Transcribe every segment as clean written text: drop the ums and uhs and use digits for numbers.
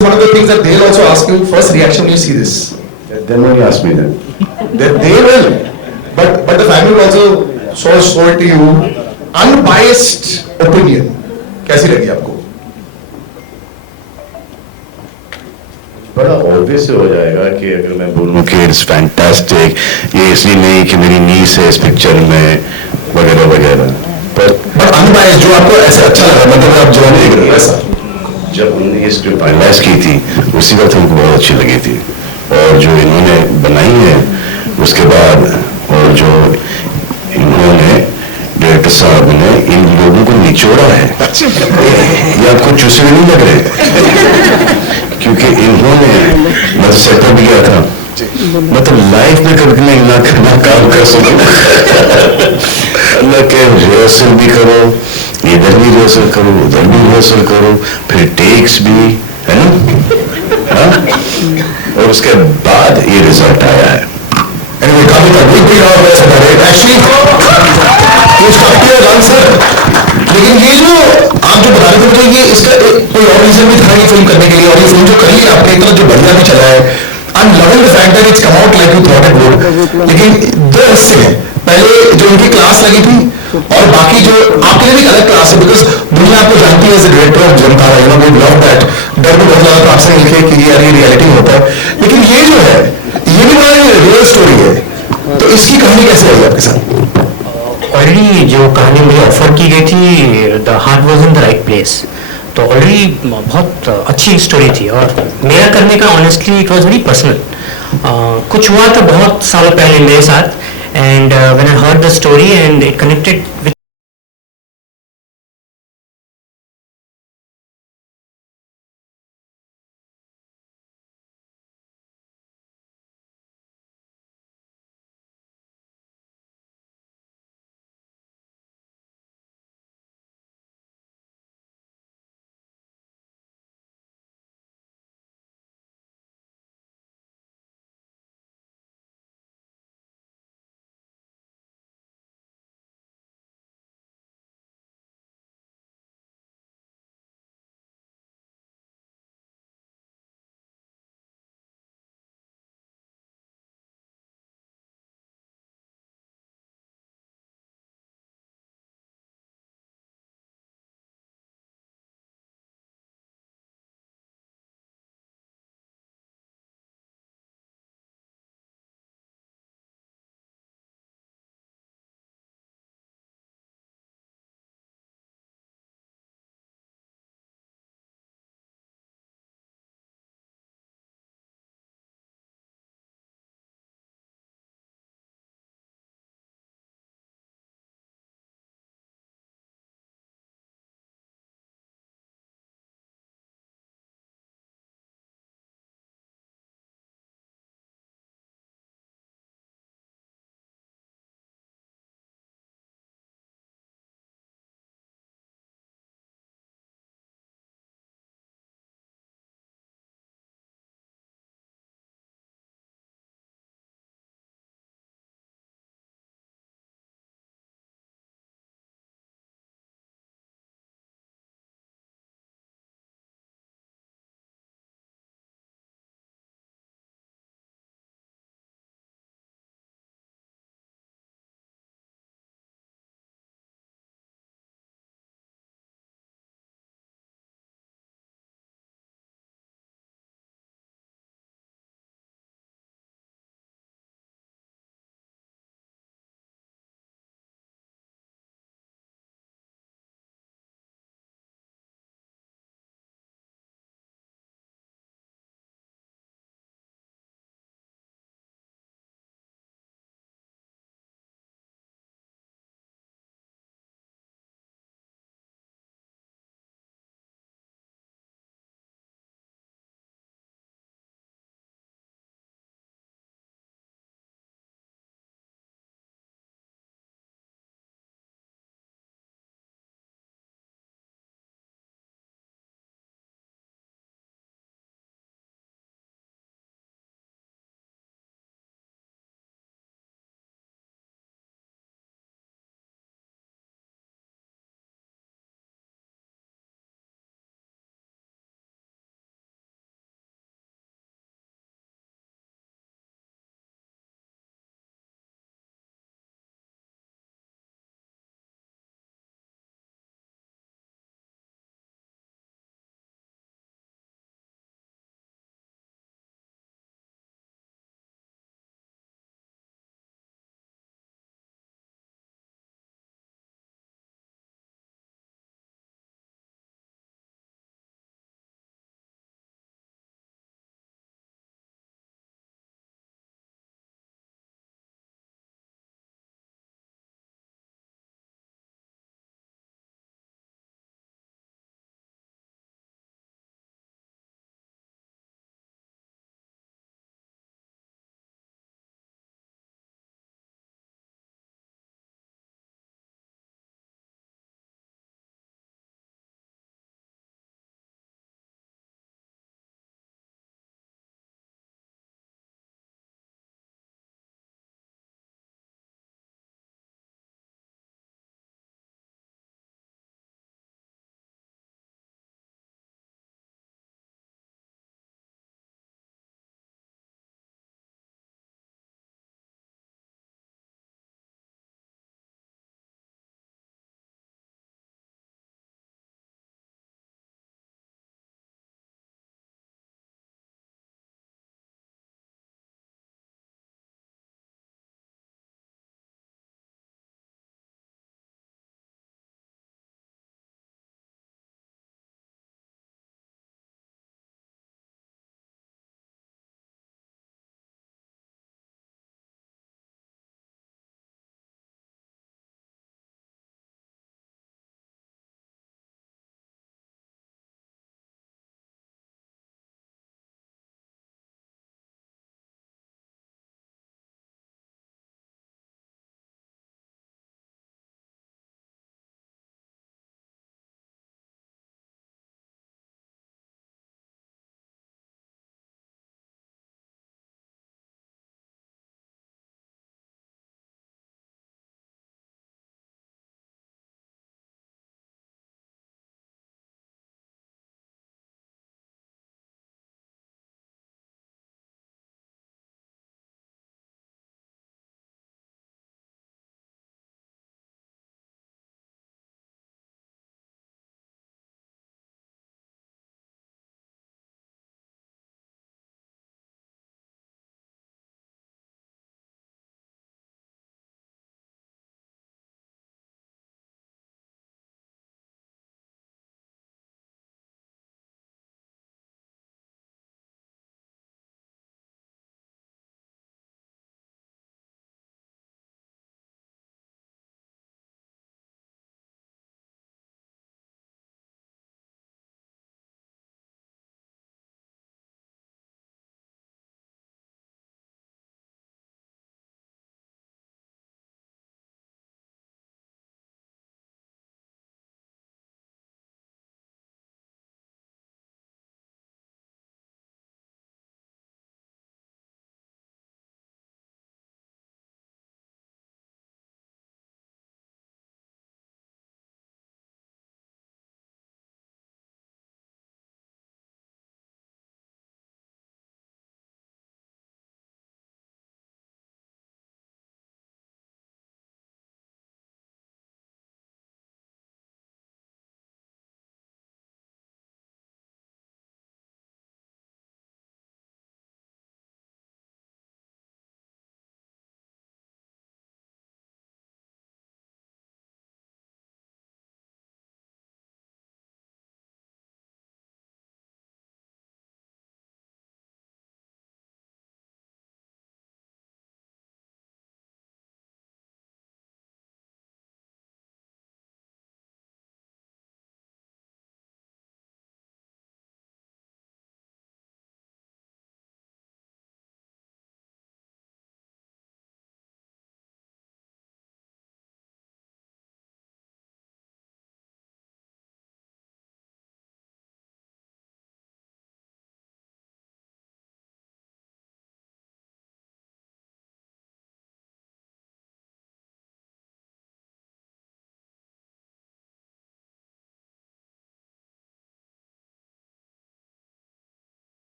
one of the things that they'll also ask you first reaction when you see this. Then only ask me then. They will, but the family will also show it to you. Unbiased opinion कैसी लगी आपको? बड़ा obvious हो जाएगा कि अगर मैं बोलूँ कि इट्स फैंटास्टिक, ये इसलिए नहीं कि मेरी नीस है इस पिक्चर में वगैरह वगैरह, पर अनबायस्ड जो आपको ऐसे अच्छा लगा, मतलब आप जो देख रहे हो ऐसा, जब उन्होंने ये स्क्रिप्ट फाइनलाइज की थी उसी वक्त हमको बहुत अच्छी लगी थी, और जो इन्होंने बनाई है उसके बाद, और जो इन्होंने डायरेक्टर साहब ने इन लोगों को निचोड़ा है, ये आपको चूसने नहीं लग रहे? क्योंकि इन्होंने, मैं तो सेट पर भी गया था, मतलब लाइफ में कभी ना काम कर सको, अल्लाह के रिहर्सल भी करो, इधर भी रिहर्सल करो, उधर भी रिहर्सल करो, फिर टेक्स भी, है ना? हाँ? और उसके बाद ये रिजल्ट आया है। anyway, काफी तकलीफ भी रहा होगा ऐसा डायरेक्ट एक्चुअली ये काफी आंसर, लेकिन ये जो आप जो बता रहे थे मुझे, ये इसका कोई और रीजन भी था ये फिल्म करने के लिए, और ये फिल्म जो करी है आपने इतना जो बढ़िया भी चला है, I am loving the fact that it's come out like you thought it would, लेकिन दो हिस्से हैं, पहले जो इनकी क्लास लगी थी और बाकी जो आपके लिए भी अलग क्लास है, बिकॉज दुनिया आपको जानती है एज ए डायरेक्टर ऑफ जनता, you know we love that, डर भी बहुत ज्यादा आपसे मिलके कि यार ये रियलिटी होता है, लेकिन ये जो है ये भी बड़ा रियल स्टोरी है, तो इसकी कहानी कैसे आई आपके साथ? ऑलरेडी जो कहानी मुझे ऑफर की गई थी, the heart was in the right place, तो ऑलरेडी बहुत अच्छी स्टोरी थी, और मेरा करने का honestly it was very personal. कुछ हुआ था बहुत सालों पहले मेरे साथ, and when I heard the story and it connected with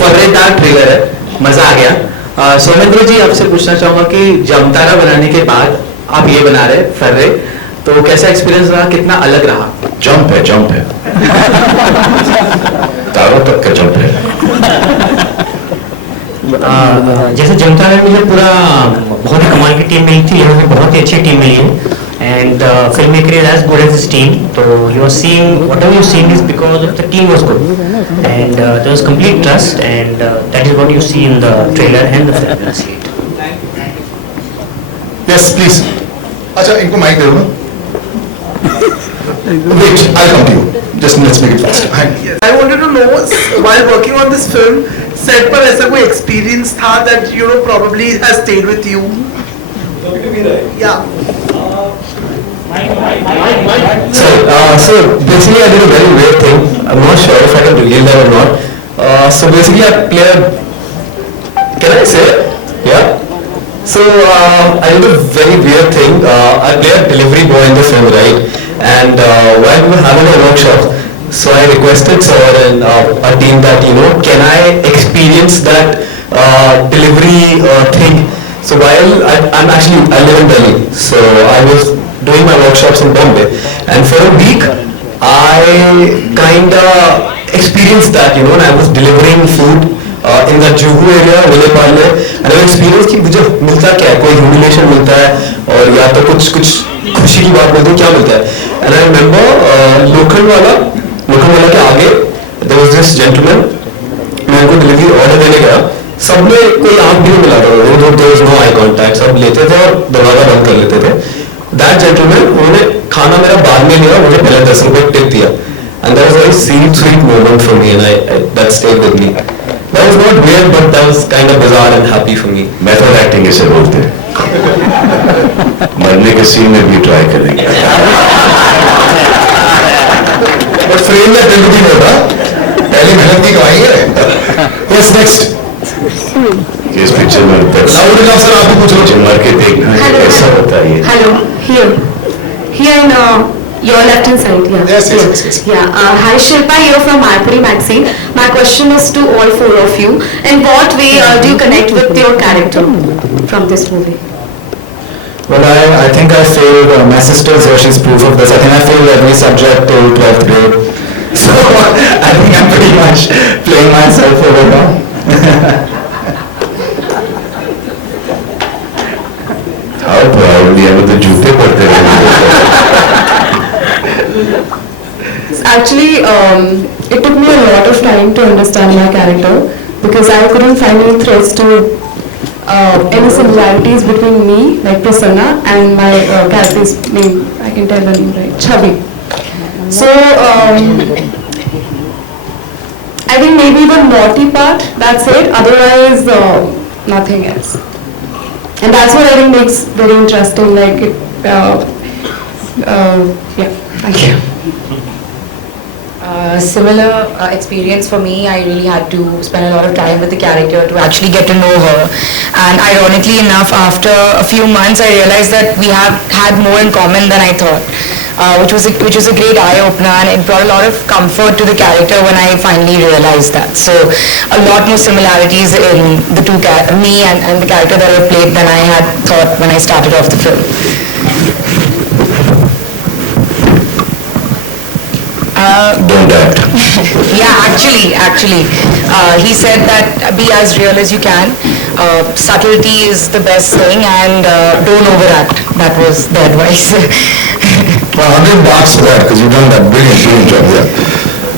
फर्रेदार ट्रेलर है, मजा आ गया। सौमेंद्र जी, आपसे पूछना चाहूंगा कि जमतारा बनाने के बाद आप ये बना रहे फर्रे, तो कैसा एक्सपीरियंस रहा, कितना अलग रहा? जंप है तारों तक का जंप है। जैसे जमता में मुझे पूरा बहुत ही कमाल की टीम मिली थी, यहाँ पे बहुत ही अच्छी टीम मिली है and film maker is as good as this team. तो you are seeing whatever you seeing is because of the team was good and there was complete trust and that is what you see in the trailer and the film you see it. Yes please. अच्छा इनको mic दे दो ना। Wait, I'll come to you. Just let's make it faster. Yes. I wanted to know, while working on this film, set पर ऐसा कोई experience था that you know probably has stayed with you? Yeah. So basically I did a very weird thing. I'm not sure if I can reveal that or not. So basically I play a... Can I say it? Yeah? So I did a very weird thing. I play a delivery boy in the film, right? And while we were having a workshop, so I requested sir and a team that, you know, can I experience that delivery thing? So while I live in Delhi, so I was doing my workshops in Bombay, and for a week I kinda experienced that, you know, and I was delivering food in the Juhu area, Vile Parle, and I experienced कि मुझे मिलता क्या है, कोई humiliation मिलता है और या तो कुछ खुशी की बात मिलती है, क्या मिलता है? And I remember लोखंड वाला के आगे there was this gentleman, मैं उनको डिलीवरी ऑर्डर देने गया, सबने कोई आंख भी नहीं मिला था, there was no eye contact, सब लेते थे और दरवाजा बंद कर लेते थे। That gentleman, उन्होंने खाना मेरा बाद में लिया, मुझे पहले 10 रुपए टिप दिया, and that was a very sweet moment for me, and that stayed with me. That was not weird, but that was kind of bizarre and happy for me. Method acting इसे बोलते हैं। मरने के scene में भी try करेंगे। But frame में दिल भी होगा, पहले मेहनत की कमाई है। Yes next. इस पिक्चर में सर आप भी पूछ लो। मर के देखना कैसा होता है ये। Hello, here in your left hand side. Yeah. Yes. Yeah. Hi Shilpa, here from Mayapuri magazine. My question is to all four of you. In what way do you connect with your character from this movie? Well, I think I failed, my sister's here, she's proof of this. I think I failed every subject till 12th grade. So I think I'm pretty much playing myself over now. How proudly हम तो जूते पड़ते रहे। Actually, it took me a lot of time to understand my character because I couldn't find any threads to any similarities between me, like Prasanna, and my character's name. I can tell the name right, Chavi. So I think maybe the naughty part, that's it. Otherwise, nothing else. And that's what I think makes very interesting. Like it, yeah. Thank you. Similar experience for me. I really had to spend a lot of time with the character to actually get to know her, and ironically enough, after a few months I realized that we have had more in common than I thought, which was a great eye-opener, and it brought a lot of comfort to the character when I finally realized that. So a lot more similarities in the two me and the character that I played than I had thought when I started off the film. Don't act. Yeah, actually, he said that be as real as you can. Subtlety is the best thing, and don't overact. That was the advice. Well, 100 marks for that because you've done that brilliant job. Yeah.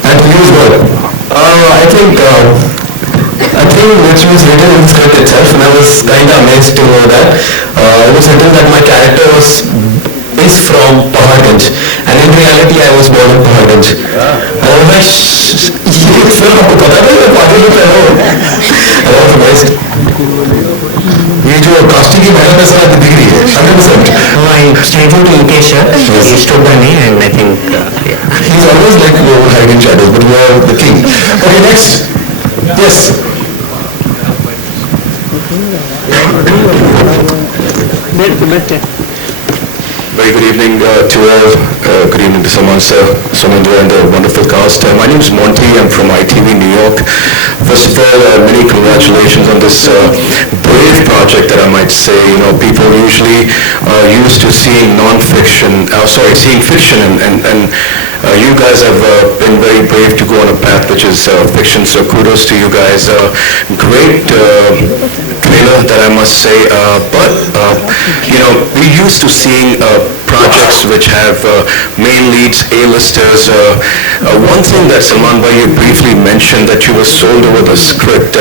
And you as well. I think which was written in the script itself, and I was kind of amazed to know that it was written that my character is from Paharganj, and in reality I was born in Paharganj. And I was like, ये फिर आपको पता नहीं मैं पागल में पैदा हूँ। I was amazed. ये जो कास्टिंग की मेहनत है सर आपकी दिख रही है 100%. I stayed with Mukesh, he stood by me and I think yeah. He's always like you hiding shadows, but you are the king. Okay, next. Yes. Very good evening to all. Good evening to Salman sir, Soumendra and the wonderful cast. My name is Monty. I'm from ITV New York. First of all, many congratulations on this brave project that I might say. You know, people usually are used to seeing seeing fiction, and you guys have been very brave to go on a path which is fiction. So kudos to you guys. Great trailer, that I must say. But you know, we're used to seeing projects which have main leads, A-listers. One thing that Salman bhai, you briefly mentioned that you were sold over the script.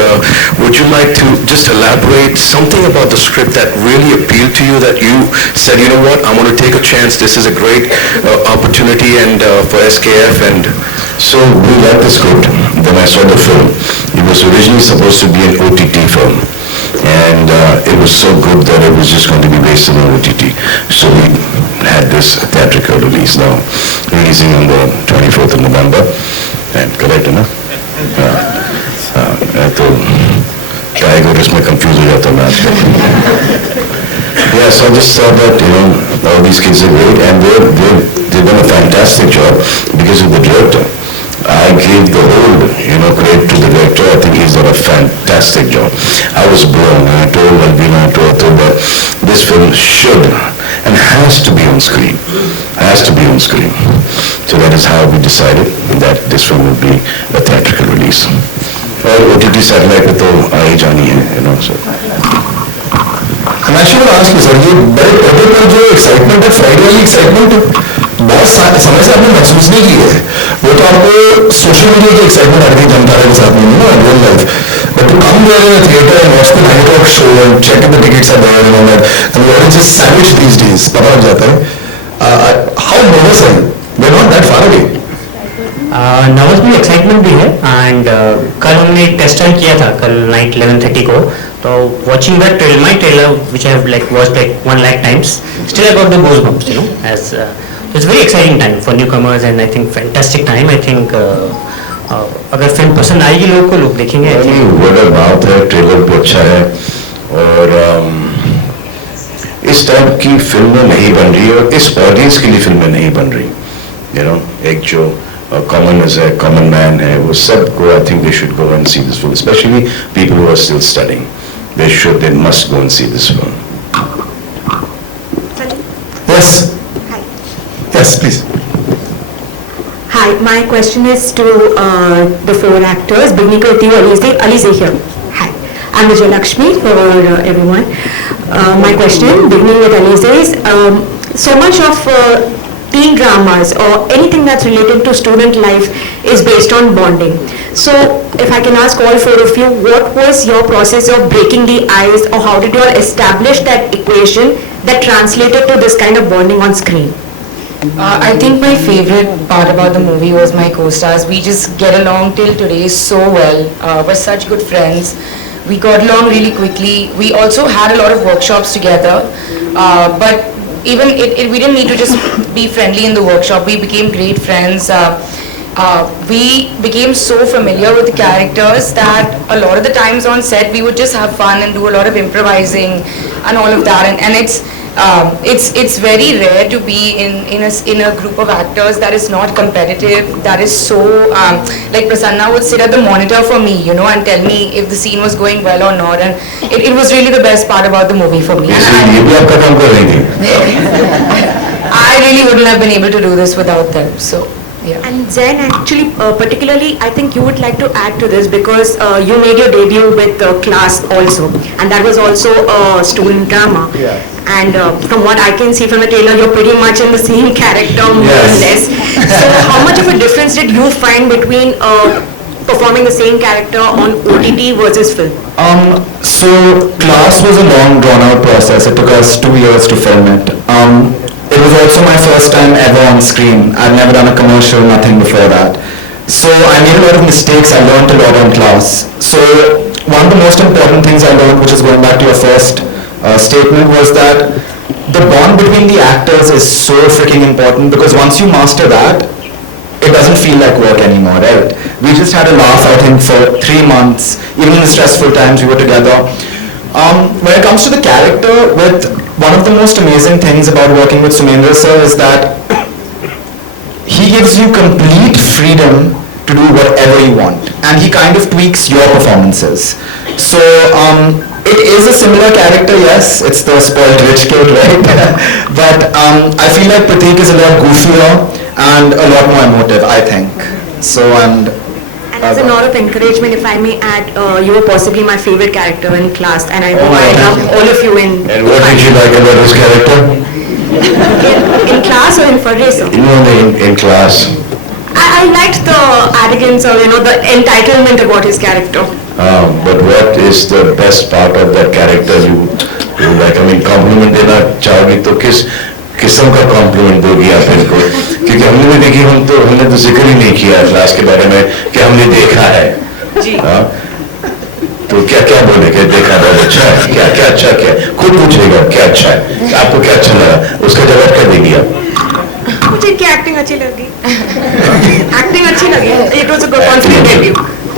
Would you like to just elaborate something about the script that really appealed to you, that you said, you know what, I want to take a chance, this is a great opportunity and for SKF? And So we liked the script. Then I saw the film. It was originally supposed to be an OTT film, and it was so good that it was just going to be based on OTT. So we had this theatrical release now, releasing on the 24th of November. And correct, ना? मैं तो categories में confused हो जाता हूँ मैं आजकल. Yeah, so I just saw that, you know, all these kids are great, and they've done a fantastic job because of the director. I gave the whole, you know, credit to the director. I think he's done a fantastic job. I was blown, and I told Albina, I told Atul that this film should and has to be on screen. Has to be on screen. So that is how we decided that this film will be a theatrical release. और OTT satellite पे तो आ ही जानी है, you know, so. I'm actually going to ask you, sir, ये बड़े पर्दे पर जो एक्साइटमेंट है, फ्राइडे वाली एक्साइटमेंट बहुत समय से आपने महसूस नहीं की है. वो तो आपको सोशल मीडिया की एक्साइटमेंट आ रही थी जनता के साथ में, ना, real life. But to come there in a theater and watch the 9 o'clock show and check if the tickets are there and all that, and the audience is savage these days, पता लग जाता है. How nervous are you? We're not that far away. Nervous भी, excitement भी है. And कल हमने test ride किया था, कल नाइट 11:30 को. तो watching that trailer, my trailer which I have like watched like 1 lakh times, still I got the goose bumps, you know, as it's very exciting time for newcomers and I think fantastic time. I think अगर film पसंद आएगी लोगों को, लोग देखेंगे. Word of mouth है, trailer भी अच्छा है, और इस टाइप की फिल्में नहीं बन रही और इस ऑडियंस के लिए फिल्में नहीं बन रही. यू नो, एक जो कॉमन मैन है, वो सबको I think they should go and see this film, specially people who are still studying. They must go and see this film. Yes. Hi. Yes, please. Hi, my question is to the 4 actors, beginning with you, Alizeh here. Hi, I'm Vijay Lakshmi for everyone. My question, beginning with Alizeh, is so much of teen dramas or anything that's related to student life is based on bonding. So, if I can ask all 4 of you, what was your process of breaking the ice, or how did you all establish that equation that translated to this kind of bonding on screen? I think my favorite part about the movie was my co-stars. We just get along till today so well. We're such good friends. We got along really quickly. We also had a lot of workshops together. But even we didn't need to just be friendly in the workshop. We became great friends. We became so familiar with the characters that a lot of the times on set we would just have fun and do a lot of improvising and all of that. And it's very rare to be in a group of actors that is not competitive, that is so like Prasanna would sit at the monitor for me, you know, and tell me if the scene was going well or not, and it was really the best part about the movie for me. ये भी आपका काम कर रही थी. I really wouldn't have been able to do this without them, so yeah. And Zen, actually, particularly, I think you would like to add to this because you made your debut with Class also, and that was also a student drama. Yeah. And from what I can see from the trailer, you're pretty much in the same character, more or less. So how much of a difference did you find between performing the same character on OTT versus film? So Class was a long drawn out process. It took us 2 years to film it. It was also my first time ever on screen. I've never done a commercial, nothing before that. So I made a lot of mistakes. I learned a lot on Class. So one of the most important things I learned, which is going back to your first statement, was that the bond between the actors is so freaking important, because once you master that, it doesn't feel like work anymore, right? We just had a laugh, I think, for 3 months. Even in the stressful times we were together. When it comes to the character, one of the most amazing things about working with Soumendra sir is that he gives you complete freedom to do whatever you want, and he kind of tweaks your performances. So it is a similar character, yes, it's the spoiled rich kid, right? But I feel like Pratik is a lot goofier and a lot more emotive, I think. So And as a note of encouragement, if I may add, you were possibly my favorite character in class, and I love all of you in. And what did you like about his character? In class or in Farrey, sir? In class. I liked the arrogance or the entitlement about his character. But what is the best part of that character you like? I mean, compliment देना चाहोगी तो किस किस्म का compliment दोगी आप इनको? क्योंकि हमने भी देखी, हमने तो जिक्र ही नहीं किया क्लास के बारे में कि हमने देखा है. जी. तो क्या क्या बोले कि देखा बहुत अच्छा है, क्या क्या अच्छा क्या खुद पूछेगा क्या अच्छा है, आपको क्या अच्छा लगा, उसका जवाब क्या देंगी आप? मुझे इनकी एक्टिंग अच्छी लगी. एक्टिंग अच्छी लगी. It was a good confident debut.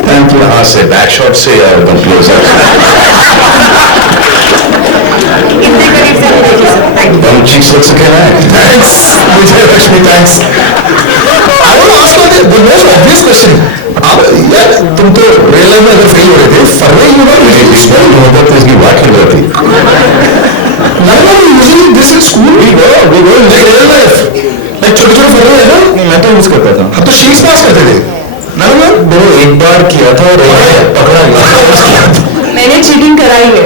Thank you. हाँ से बैक शॉट से या एकदम क्लोज अप. इतने करीब से नहीं देखी सर. Thank you. हम चीज सोच सके ना. Thanks, Vijay Lakshmi, thanks. I want to ask you the most obvious question. यार तुम तो रियल लाइफ में अगर फेल हो रहे थे, फर्रे यू नो मोहब्बत इसकी बात की बात थी. None of you using this in school. We were like real life. Like छोटे-छोटे फर्रे है ना? मैं तो यूज करता था. हम तो शीट्स पास करते थे. None of you? वो एक बार किया था और पकड़ा गया. मैंने चीटिंग कराई है.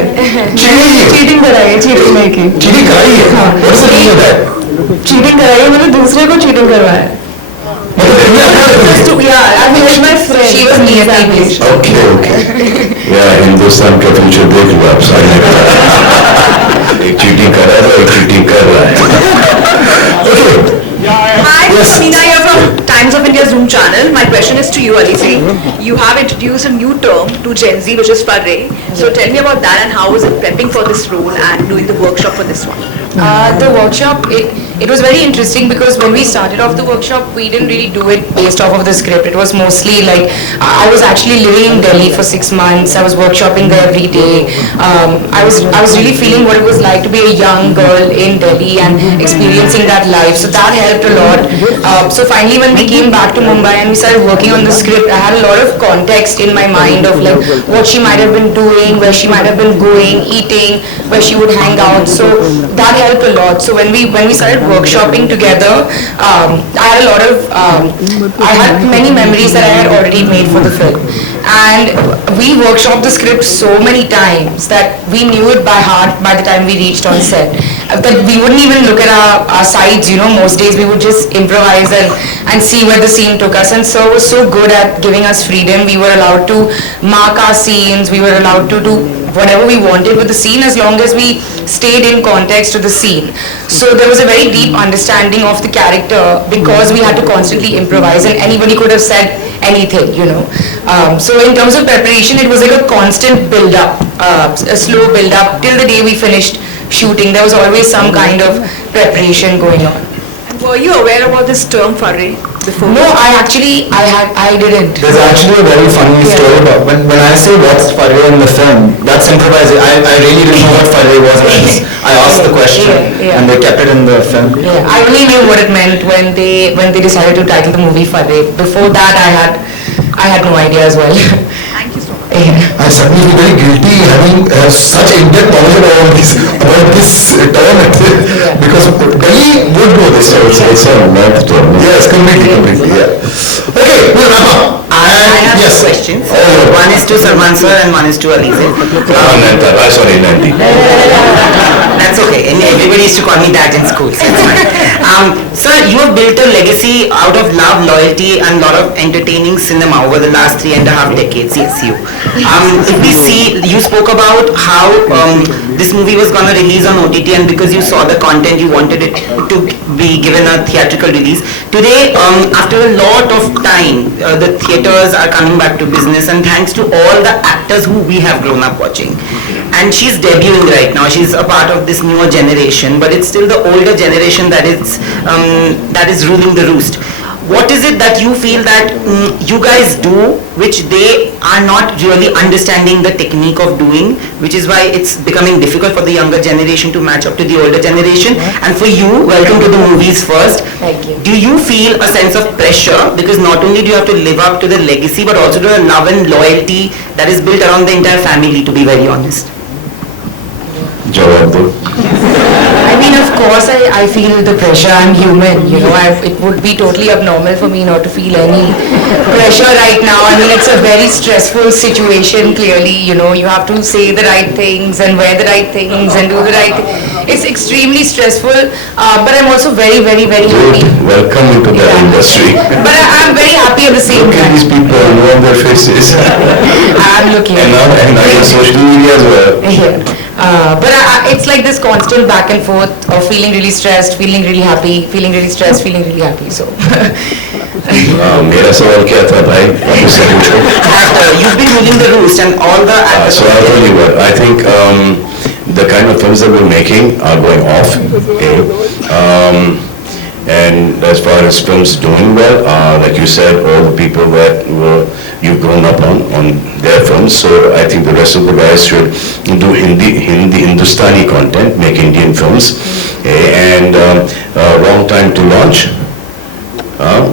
चीटिंग कराई है, चीटिंग नहीं की. चीटिंग कराई है. हाँ. What is the meaning of that? Cheating कराई है, मैंने दूसरे को चीटिंग करवाया. Yeah, I mean, with my friend. She was near me. Okay. या हिंदुस्तान का फ्यूचर देख लो आप सारे. एक चीटिंग कर रहा है, एक चीटिंग कर रहा है. Hi, Meena here from Times of India's Zoom channel. My question is to you, Alizeh. You have introduced a new term to Gen Z, which is Farrey. So tell me about that and how was it prepping for this role and doing the workshop for this one? The workshop, it was very interesting because when we started off the workshop, we didn't really do it based off of the script. It was mostly like, I was actually living in Delhi for 6 months. I was workshopping there every day. I was really feeling what it was like to be a young girl in Delhi and experiencing that life. So that helped a lot. So finally when we came back to Mumbai and we started working on the script, I had a lot of context in my mind of like what she might have been doing, where she might have been going, eating, where she would hang out. So that helped a lot. So when we started workshopping together, I had a lot of, I had many memories that I had already made for the film. And we workshopped the script so many times that we knew it by heart by the time we reached on set. That we wouldn't even look at our sides, most days we would just improvise and see where the scene took us. And so was so good at giving us freedom. We were allowed to mark our scenes, we were allowed to do whatever we wanted with the scene as long as we stayed in context to the scene. So there was a very deep understanding of the character because we had to constantly improvise and anybody could have said anything, So in terms of preparation, it was like a constant build-up, a slow build-up till the day we finished shooting. There was always some kind of preparation going on. And were you aware about this term Farrey before? No, I didn't. There's actually a very funny story about when I say what's Farrey in the film, that's improvised. I really didn't know what Farrey was. I asked the question and they kept it in the film. Yeah, I only knew what it meant when they decided to title the movie Farrey. Before that, I had no idea as well. Thank you so much. I suddenly feel very guilty having such in-depth knowledge about this term because Delhi would know this. It's a love term. Yes, completely. Yeah. Okay, we'll wrap up. I have two questions. One is to Salman sir and one is to Alizeh. Sorry, Nandy. That's okay. And everybody used to call me that in school. So it's fine. Sir, you have built a legacy out of love, loyalty, and a lot of entertaining cinema over the last 3.5 decades. Yes, you. If we see, you spoke about how this movie was going to release on OTT, and because you saw the content, you wanted it to be given a theatrical release. Today, after a lot of time, the theaters are coming back to business, and thanks to all the actors who we have grown up watching. And she's debuting right now. She's a part of this newer generation, but it's still the older generation that is ruling the roost. what is it that you feel that you guys do which they are not really understanding the technique of doing, which is why it's becoming difficult for the younger generation to match up to the older generation? And for you, welcome to the movies first. Thank you. Do you feel a sense of pressure, because not only do you have to live up to the legacy but also to the love and loyalty that is built around the entire family, to be very honest? जवाब दो. I mean, of course, I feel the pressure. I'm human, you know. It would be totally abnormal for me not to feel any pressure right now. I mean, it's a very stressful situation, clearly. You know, you have to say the right things and wear the right things and do the right things. It's extremely stressful, but I'm also very, very, very happy. Welcome into the industry. But I'm very happy at the same Look at time. these people, know their faces. I'm looking. And now your social media as well. Yeah. But it's like this constant back and forth of feeling really stressed, feeling really happy, feeling really stressed, feeling really happy. So. मेरा सवाल क्या था भाई? मुझसे पूछो. You've been ruling the roost and all the actors. So I'll tell you what, I think the kind of films that we're making are going off. Okay. And as far as films doing well, like you said, all the people that you've grown up on their films. So I think the rest of the guys should do Hindi Hindustani content, make Indian films. And wrong time to launch.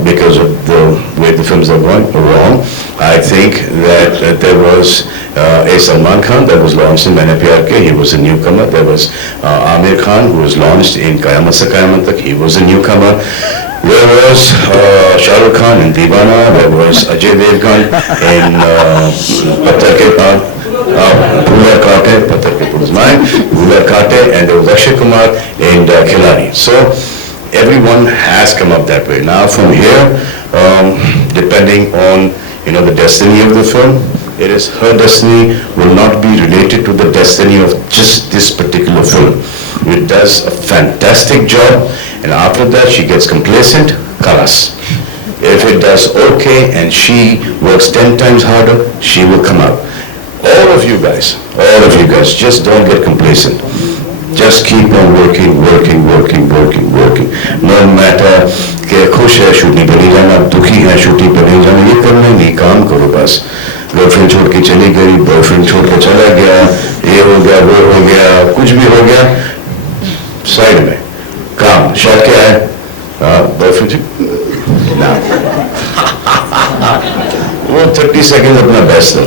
Because of the way the films are going wrong. I think that there was a Salman Khan that was launched in Maine Pyar Ke, he was a newcomer. There was Amir Khan who was launched in Qayamat Se Qayamat Tak, he was a newcomer. There was Shah Rukh Khan in Deewana, there was Ajay Devgan in Patthar Ke Phular Kaate, Patthar Ke Phool is mine, Phular Kaate, and there was Akshay Kumar in Khilani. So everyone has come up that way. Now from here, depending on the destiny of the film, it is her destiny will not be related to the destiny of just this particular film. It does a fantastic job, and after that she gets complacent, kalas. If it does okay and she works 10 times harder, she will come out. All of you guys, just don't get complacent. Just keep on working. No matter कि खुश है shooting पर नहीं जाना, दुखी है shooting पर नहीं जाना, ये करना नहीं, काम करो बस. गर्लफ्रेंड छोड़ के चली गई, बॉयफ्रेंड छोड़ के चला गया, ये हो गया, वो हो गया, कुछ भी हो गया, साइड में काम. शॉट क्या है? बॉयफ्रेंड ना, वो 30 सेकेंड अपना बेस्ट दो.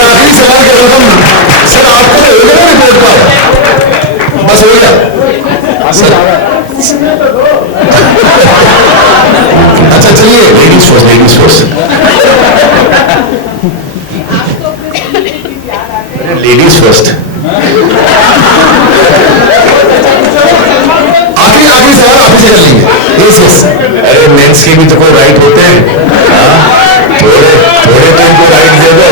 आखिरी सवाल के रकम सर आपको रिपोर्ट का बस हो गया सर. अच्छा चलिए, लेडीज फर्स्ट. Ladies first. आखिरी सवाल आप ही से कर लेंगे. यस. अरे मेंस के भी तो कोई राइट होते हैं. थोड़े तो इनको राइट दे दो.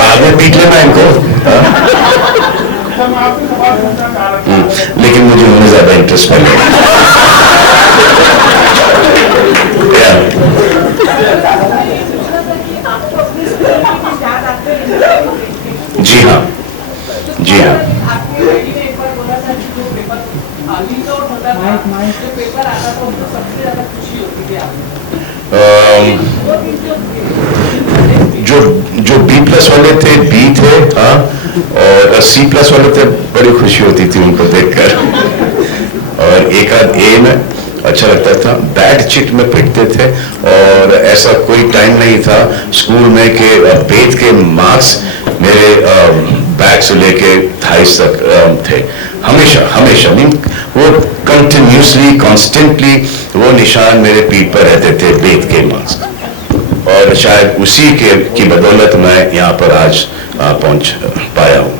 बाद में पीट लेना इनको. लेकिन मुझे उनमें ज्यादा इंटरेस्ट नहीं है. जी हाँ. जो B+ वाले थे, B थे, हाँ, और C+ वाले थे, बड़ी खुशी होती थी उनको देखकर. और एक आध A में अच्छा लगता था. बैड चिट में पिटते थे, और ऐसा कोई टाइम नहीं था स्कूल में कि वेद के मार्क्स मेरे बैक से लेके थाइस तक थे. हमेशा मीन वो कंटिन्यूसली कॉन्स्टेंटली वो निशान मेरे पीठ पर रहते थे, वेद के मार्क्स. और शायद उसी की बदौलत मैं यहाँ पर आज पहुँच पाया हूँ.